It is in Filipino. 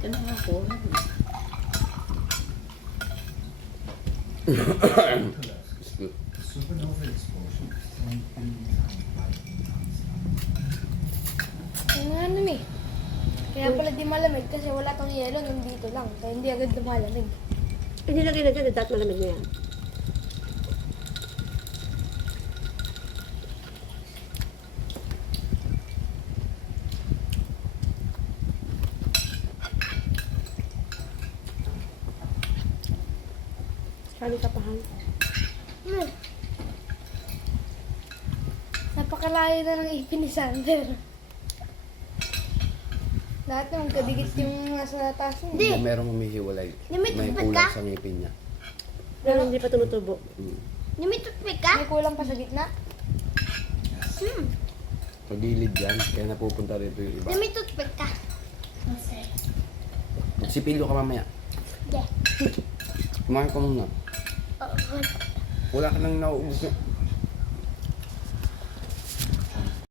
ka na ako. Supernova explosion. Ano nga naman eh. Kaya pala di malamig kasi wala tong yelo nandito lang. Kaya hindi agad lumalamig. Hindi lagay na dyan, dapat malamig na yan. Kali ka pa, Han. Napakalayo na ng ipin ni Sander. Lahat naman kadikit yung nasa taas niya. Hindi. Merong humihiwalay. May May tupad kulang ka? sa ngipin niya. Pero hindi pa tumutubo. May toothpick ka? May kulang pa sa gitna. Pagilid yan, kaya napupunta rito yung iba. May toothpick ka? Magsipilyo ka mamaya. Hindi. Kumain ka muna. Oo. Wala ka nang nauubos na.